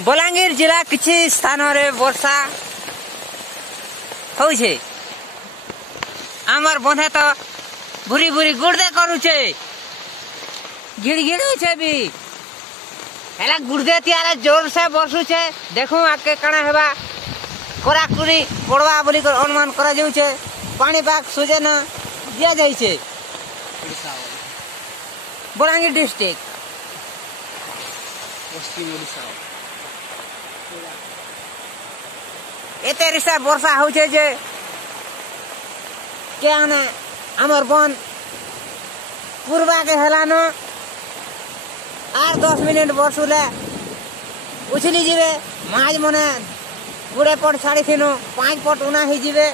बलांगीर जिला किछि स्थान रे वर्षा होउछे। आमर बंधे तो भूरी भूरी गुर्दे करूछे, गिड़गिड़ुछे भी हेला गुर्दे तियारे जोर से बसुछे। देखू आके कणा हेबा कोराकुरी पड़वा बोली कर अनुमान करा जाउछे। पानी पाक सूचना दिया जाइछे। बलांगीर डिस्ट्रिक्ट पश्चिम ओडिशा एते रिसा वर्षा होउछे जे के आने हमर बन पूर्वा के हेलानो 8-10 मिनट बरसुले उछली जीवे। माज मने 2 पट छाड़ी थिनो 5 पट उना ही जीवे।